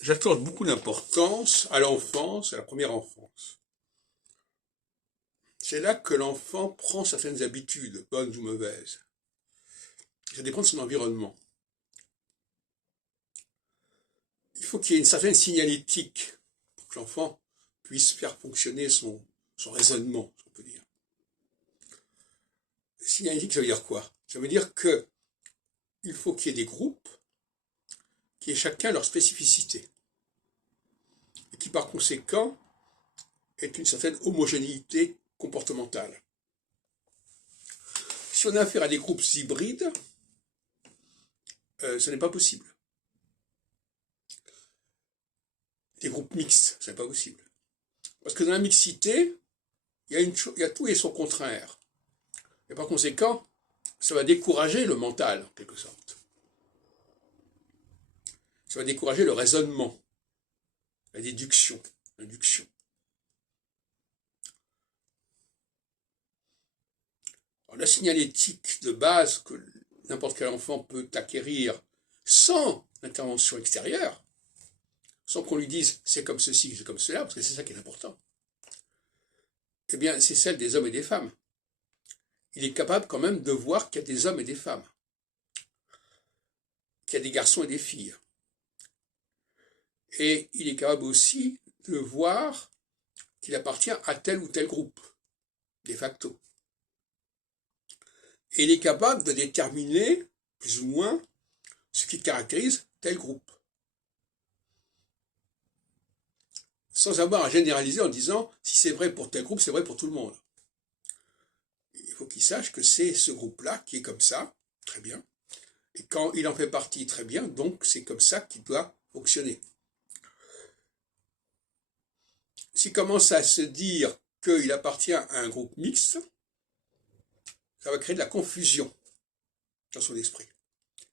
J'accorde beaucoup d'importance à l'enfance, à la première enfance. C'est là que l'enfant prend certaines habitudes, bonnes ou mauvaises. Ça dépend de son environnement. Il faut qu'il y ait une certaine signalétique pour que l'enfant puisse faire fonctionner son raisonnement, si on peut dire. Signalétique, ça veut dire quoi? Ça veut dire qu'il faut qu'il y ait des groupes qui aient chacun leur spécificité et qui par conséquent aient une certaine homogénéité comportementale. Si on a affaire à des groupes hybrides, ce n'est pas possible. Des groupes mixtes, ce n'est pas possible. Parce que dans la mixité, il y a tout et son contraire. Et par conséquent, ça va décourager le mental, en quelque sorte. Ça va décourager le raisonnement, la déduction, l'induction. Alors, la signalétique de base que n'importe quel enfant peut acquérir sans intervention extérieure, sans qu'on lui dise c'est comme ceci, c'est comme cela, parce que c'est ça qui est important, eh bien c'est celle des hommes et des femmes. Il est capable quand même de voir qu'il y a des hommes et des femmes, qu'il y a des garçons et des filles. Et il est capable aussi de voir qu'il appartient à tel ou tel groupe, de facto. Et il est capable de déterminer, plus ou moins, ce qui caractérise tel groupe. Sans avoir à généraliser en disant, si c'est vrai pour tel groupe, c'est vrai pour tout le monde. Il faut qu'il sache que c'est ce groupe-là qui est comme ça, très bien. Et quand il en fait partie, très bien, donc c'est comme ça qu'il doit fonctionner. S'il commence à se dire qu'il appartient à un groupe mixte, ça va créer de la confusion dans son esprit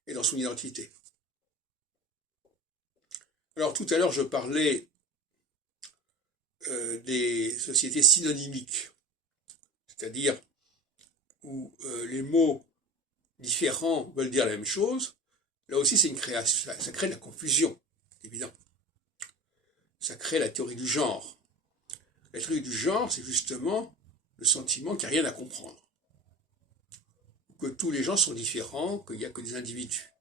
et dans son identité. Alors tout à l'heure, je parlais des sociétés synonymiques, c'est-à-dire où les mots différents veulent dire la même chose. Là aussi, c'est une création, ça crée de la confusion, évident. Ça crée la théorie du genre. La théorie du genre, c'est justement le sentiment qu'il n'y a rien à comprendre, que tous les gens sont différents, qu'il n'y a que des individus.